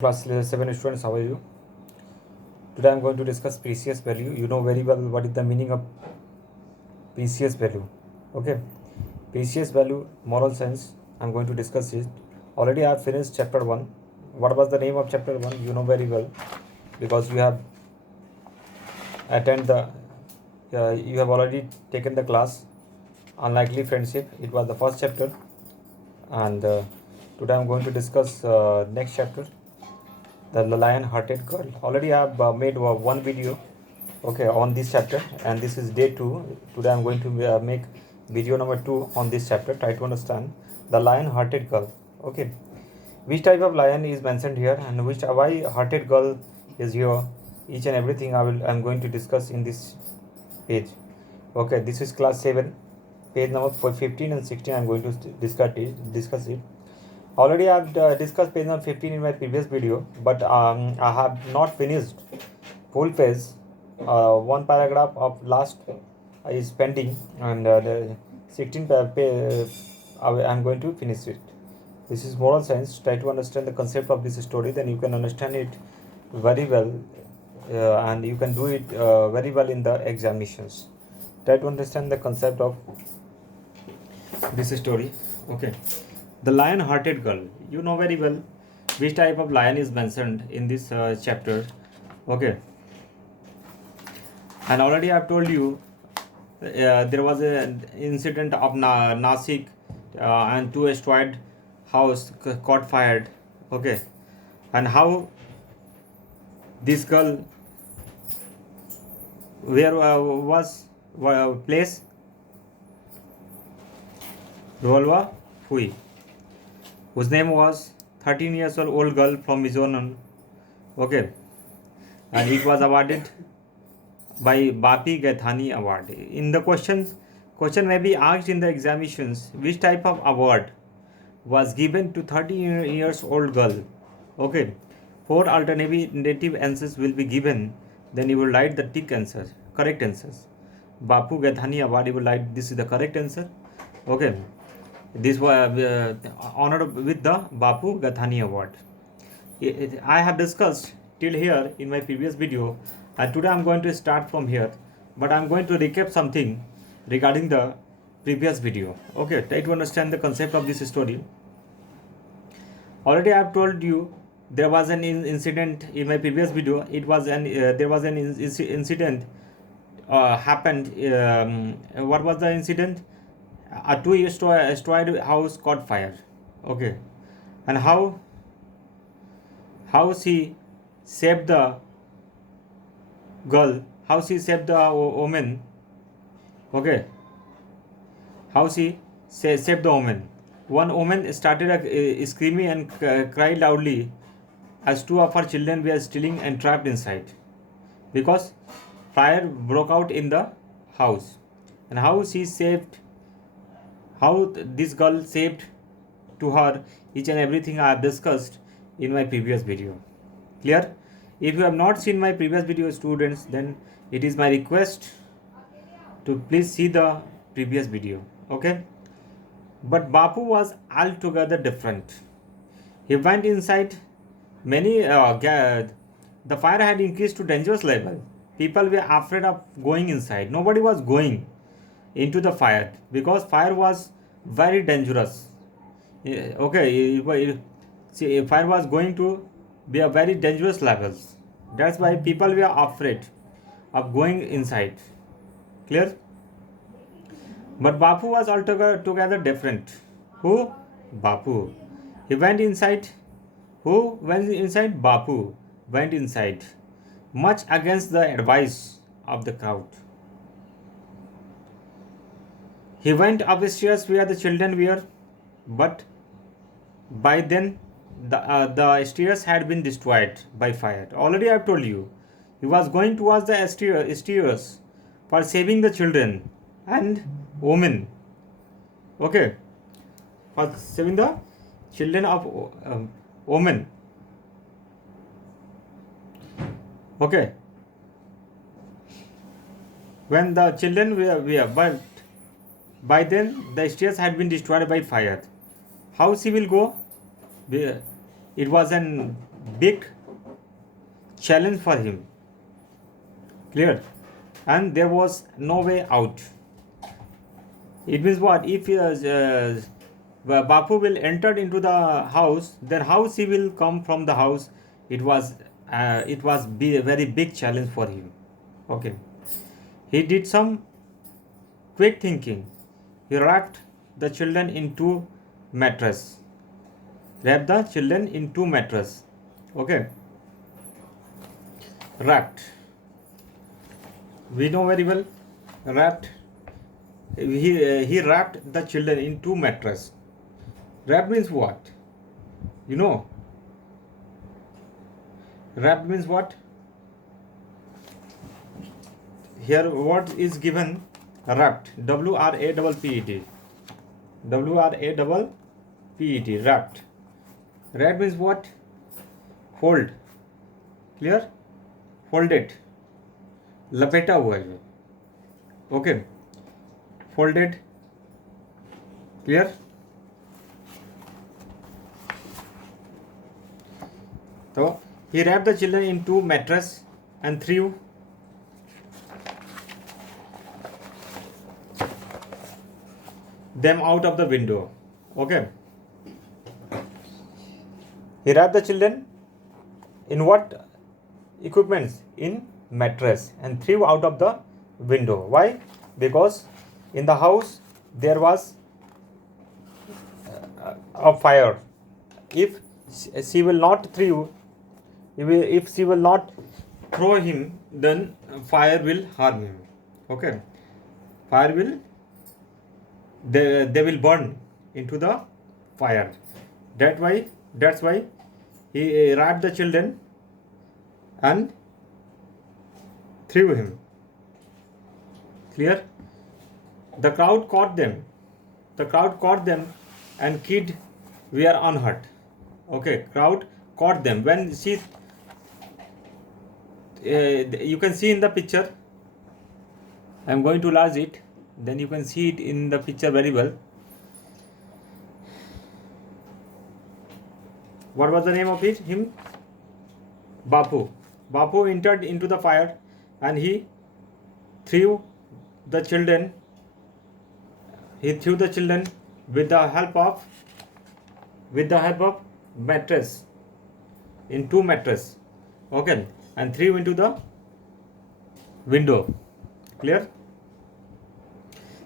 Class 7 students, how are you? Today I am going to discuss precious value. You know very well what is the meaning of precious value. Okay, precious value, moral science. I am going to discuss it. Already I have finished chapter 1. What was the name of chapter 1? You know very well because you have attended you have already taken the class Unlikely Friendship. It was the first chapter, and today I am going to discuss next chapter, the lion hearted girl. Already I have made one video, okay, on this chapter, and this is day 2. Today I'm going to make video number 2 on this chapter. Try to understand the lion hearted girl. Okay, which type of lion is mentioned here, and which why hearted girl is here. Each and everything I'm going to discuss in this page. Okay, this is class 7, page number 15 and 16. I'm going to discuss it. Already I've discussed page number 15 in my previous video, but I have not finished full page. One paragraph of last is pending, and the 16 I'm going to finish it. This is moral science. Try to understand the concept of this story, then you can understand it very well, and you can do it very well in the examinations. Try to understand the concept of this story. Okay, the lion-hearted girl. You know very well which type of lion is mentioned in this chapter. Okay, and already I've told you there was an incident of Nasik, and two destroyed house caught fired. Okay, and how this girl where was place Rolwa Hui, whose name was 13 years old girl from Mizoram. Okay, and it was awarded by Bapi Gaithani Award. In the question may be asked in the examinations, which type of award was given to 13 years old girl. Okay, 4 alternative answers will be given. Then you will write the tick answers, correct answers. Bapu Gaithani Award, you will write this is the correct answer. Okay, this was honored with the Bapu Gaithani Award. I have discussed till here in my previous video, and today I am going to start from here, but I am going to recap something regarding the previous video. Okay, try to understand the concept of this story. Already I have told you there was an incident in my previous video. It was there was an incident happened. What was the incident? A two-destroyed house caught fire. Okay, and how she saved the girl, how she saved the woman. Okay, how she saved the woman. One woman started screaming and cried loudly as two of her children were stealing and trapped inside because fire broke out in the house. And how this girl saved to her, each and everything I have discussed in my previous video. Clear? If you have not seen my previous video, students, then it is my request to please see the previous video. Okay, but Bapu was altogether different. He went inside. The fire had increased to dangerous level. People were afraid of going inside. Nobody was going into the fire because fire was very dangerous. Okay, fire was going to be a very dangerous levels. That's why people were afraid of going inside. Clear? But Bapu was altogether different. Who? Bapu. He went inside. Who went inside? Bapu went inside, much against the advice of the crowd. He went upstairs where the children were, but by then the stairs had been destroyed by fire. Already I have told you. He was going towards the stairs for saving the children and women. Okay, for saving the children of women. Okay, when the children were but by then the stairs had been destroyed by fire. How she will go? It was an big challenge for him. Clear? And there was no way out. It means what? If Bapu will enter into the house, then how he will come from the house? It was a very big challenge for him. Okay. He did some quick thinking. He wrapped the children in two mattress. Wrapped the children in two mattress. Okay. Wrapped. We know very well. Wrapped. He wrapped the children in two mattress. Wrapped means what? You know. Wrapped means what? Here what is given? Wrapped. W-R-A-P-P-E-T. W-R-A-P-P-E-T. Wrapped. Wrapped means what? Fold. Clear? Folded. लपेटा हुआ है. Okay. Folded. Clear? So he wrapped the children in two mattress and threw them out of the window. Okay. He wrapped the children in what equipments? In mattress and threw out of the window. Why? Because in the house there was a fire. If she will not throw, if she will not throw him, then fire will harm him. Okay. Fire will, they will burn into the fire. That's why he wrapped the children and threw him. Clear? The crowd caught them. And kid were unhurt. Okay, crowd caught them. When she, you can see in the picture. I am going to enlarge it. Then you can see it in the picture very well. What was the name of it? Him? Bapu. Bapu entered into the fire and he threw the children. He threw the children with the help of mattress, in two mattress. Okay, and threw into the window. Clear?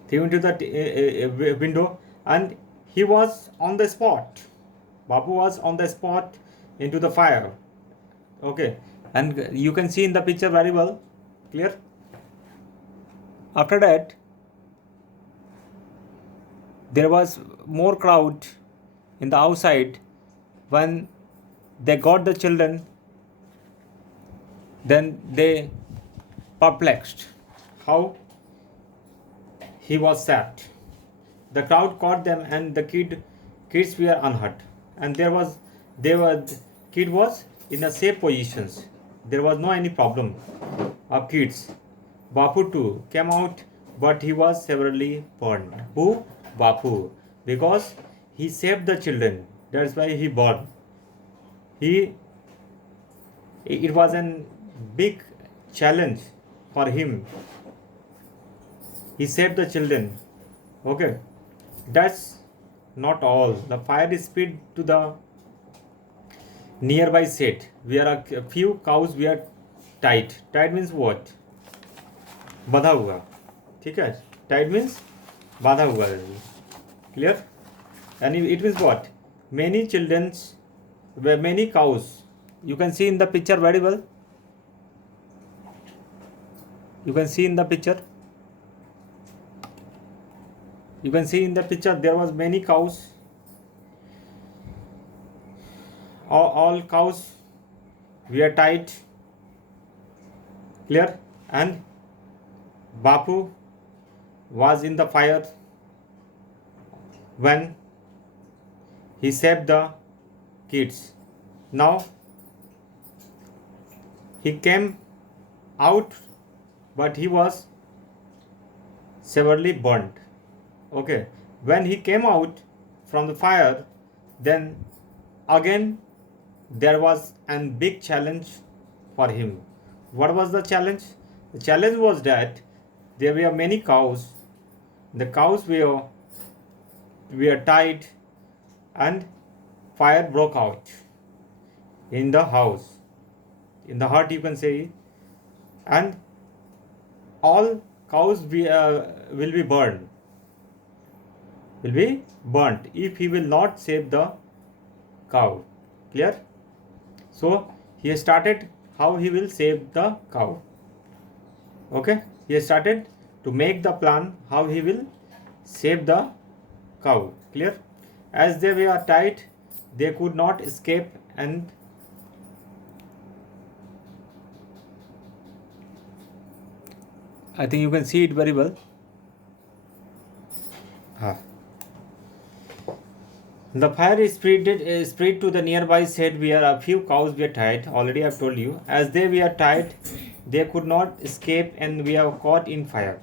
Threw into the window, and he was on the spot. Bapu was on the spot into the fire. Okay, and you can see in the picture very well. Clear? After that, there was more crowd in the outside. When they got the children, then they perplexed how he was sacked. The crowd caught them and the kids were unhurt, and kid was in a safe positions. There was no any problem of kids. Bapu too came out, but he was severely burned. Who? Bapu, because he saved the children. That's why he burned. It was a big challenge for him. He saved the children. Okay, that's not all. The fire spread to the nearby shed, where a few cows were tied. Tied means what? बंधा हुआ. ठीक है? Tied means बांधा हुआ है. Clear? And it means what? Many cows. You can see in the picture very well. You can see in the picture. There was many cows. All cows were tied. Clear? And Bapu was in the fire when he saved the kids. Now he came out, but he was severely burnt. Okay, when he came out from the fire, then again there was a big challenge for him. What was the challenge? The challenge was that there were many cows. The cows were tied, and fire broke out in the house. In the hut, you can say, and all cows will be burned. Will be burnt if he will not save the cow. Clear? So he started how he will save the cow. Okay, he started to make the plan how he will save the cow. Clear? As they were tied, they could not escape, and I think you can see it very well. The fire spread to the nearby shed where a few cows were tied. Already I have told you. As they were tied, they could not escape and were caught in fire.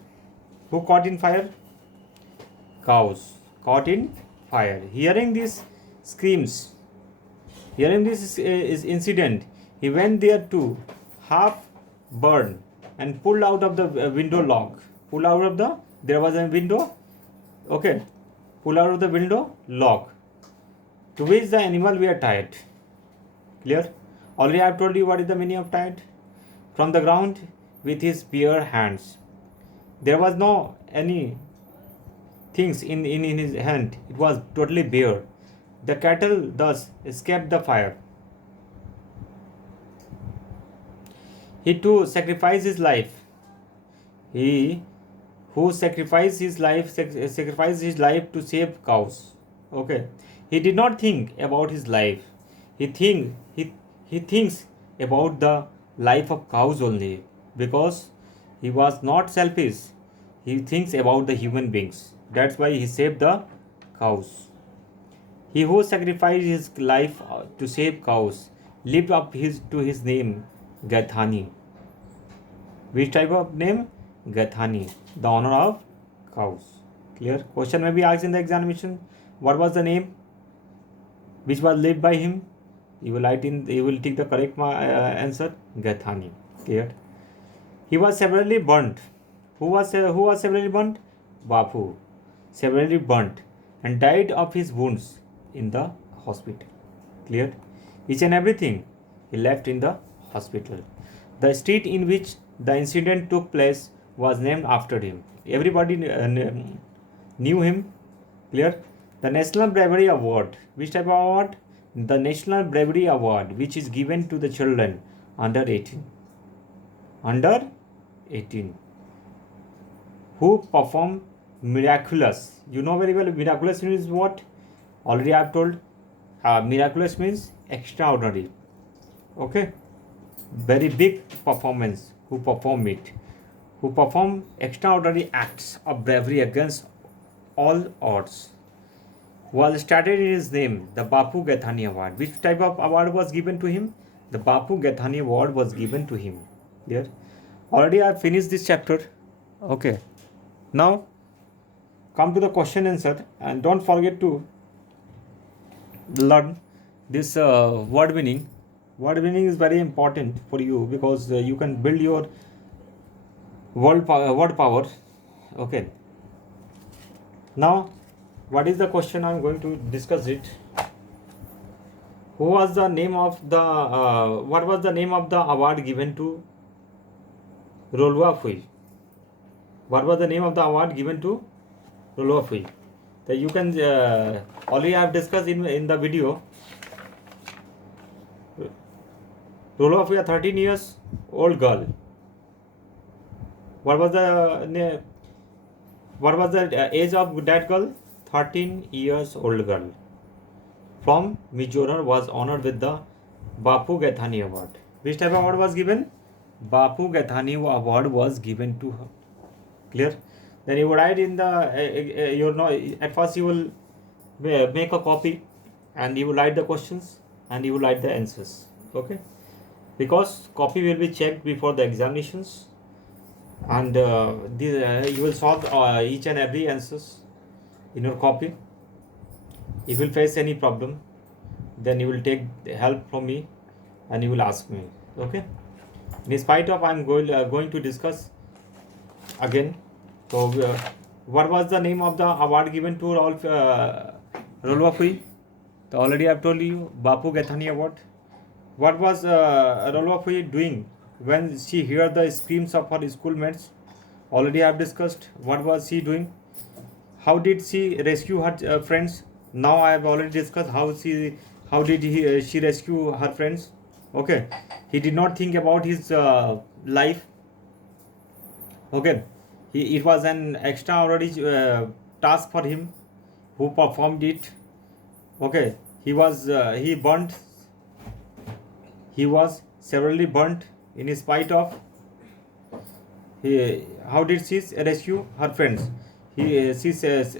Who caught in fire? Cows caught in fire. Hearing these screams, hearing this incident, he went there too, half burned, and pulled out of the window lock. Pull out of the, there was a window. Okay, pull out of the window lock, to which the animal were tied. Clear? Already I have told you what is the meaning of tied. From the ground with his bare hands. There was no any things in his hand. It was totally bare. The cattle thus escaped the fire. He too sacrificed his life. He who sacrificed his life to save cows. Okay. He did not think about his life. He thinks about the life of cows only, because he was not selfish. He thinks about the human beings. That's why he saved the cows. He who sacrificed his life to save cows lived up to his name, Gathani. Which type of name? Gathani, the honor of cows. Clear? Question may be asked in the examination. What was the name which was lived by him? You will take the correct answer. Gathani. Clear? He was severely burnt. Who was severely burnt? Bapu. Severely burnt and died of his wounds in the hospital. Clear? Each and everything he left in the hospital. The street in which the incident took place was named after him. Everybody knew him. Clear? The National Bravery Award. Which type of award? The National Bravery Award, which is given to the children under 18. Under 18. Who perform miraculous. You know very well miraculous means what? Already I have told. Miraculous means extraordinary. Okay? Very big performance. Who perform it. Who perform extraordinary acts of bravery against all odds. Was started in his name, the Bapu Gathani Award. Which type of award was given to him? The Bapu Gathani Award was given to him. Clear? Already I have finished this chapter. Okay. Now, come to the question answer, and don't forget to learn this word winning. Word winning is very important for you, because you can build your word power. Okay. Now, what is the question? I am going to discuss it. Who was the name of the what was the name of the award given to Rolwa Phui? What was the name of the award given to Rolwa Phui? So you can already I have discussed in the video. Rolwa Phui, a 13 years old girl. What was the age of that girl? 13 years old girl from Mizoram was honored with the Bapu Gathani Award. Which type of award was given? Bapu Gathani Award was given to her. Clear? Then you write in the at first you will make a copy, and you will write the questions and you will write the answers. Okay? Because copy will be checked before the examinations, and you will solve each and every answers in your copy. If you will face any problem, then you will take help from me and you will ask me. Okay. In spite of, I'm going to discuss again. So what was the name of the award given to Rolwa Fui? So already I've told you, Bapu Gathani Award. What was Rolwa Fui doing when she heard the screams of her schoolmates? Already I've discussed. What was she doing? How did she rescue her friends? Now I have already discussed how did she rescue her friends. Okay, he did not think about his life. Okay, it was an extraordinary task for him, who performed it. Okay, he was severely burnt. In spite of, how did she rescue her friends? She says,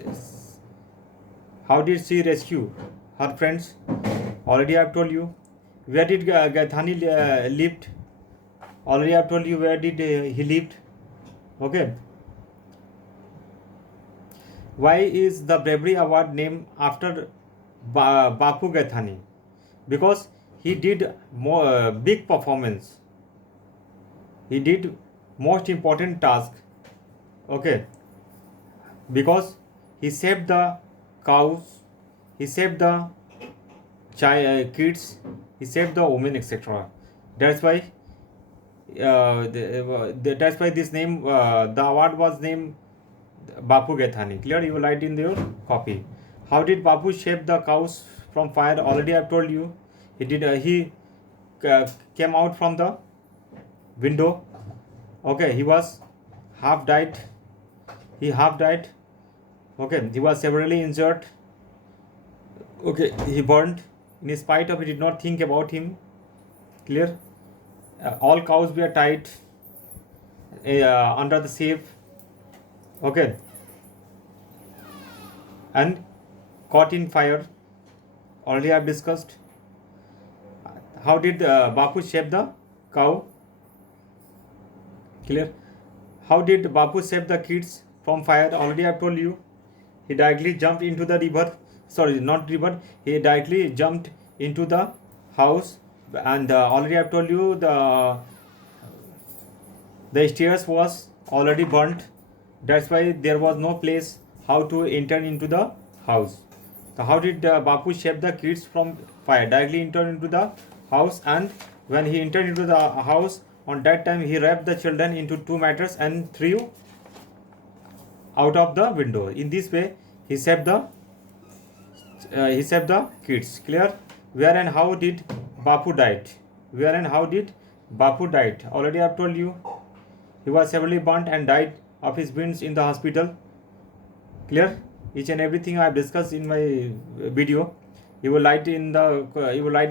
how did she rescue her friends? Already I've told you. Where did Gathani lived? Already I've told you where did he lived. Okay. Why is the Bravery Award named after Bapu Gathani? Because he did more big performance. He did most important task. Okay. Because he saved the cows, he saved the kids, he saved the women, etc. That's why that's why this name, the award was named Bapu Gathani. Clear? You will write in your copy. How did Bapu save the cows from fire? Already I've told you. He came out from the window. Okay, he was half died. He half died. Okay, he was severely injured. Okay, he burned. In spite of, he did not think about him. Clear? All cows were tied under the safe. Okay, and caught in fire. Already I've discussed. How did Bapu save the cow? Clear? How did Bapu save the kids from fire? Already I've told you. He directly jumped into the river. Sorry, not river. He directly jumped into the house, and already I've told you the stairs was already burnt. That's why there was no place how to enter into the house. So how did Bapu save the kids from fire? Directly entered into the house, and when he entered into the house, on that time he wrapped the children into 2 matters and threw out of the window. In this way, he saved the kids. Clear? Where and how did Bapu died? Where and how did Bapu died? Already I've told you. He was severely burnt and died of his wounds in the hospital. Clear? Each and everything I've discussed in my video. You will write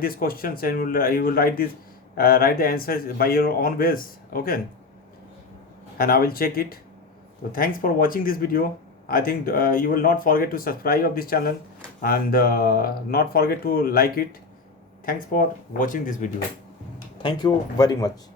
these questions, and you will write the answers by your own ways. Okay, and I will check it. So thanks for watching this video. I think you will not forget to subscribe of this channel, and not forget to like it. Thanks for watching this video. Thank you very much.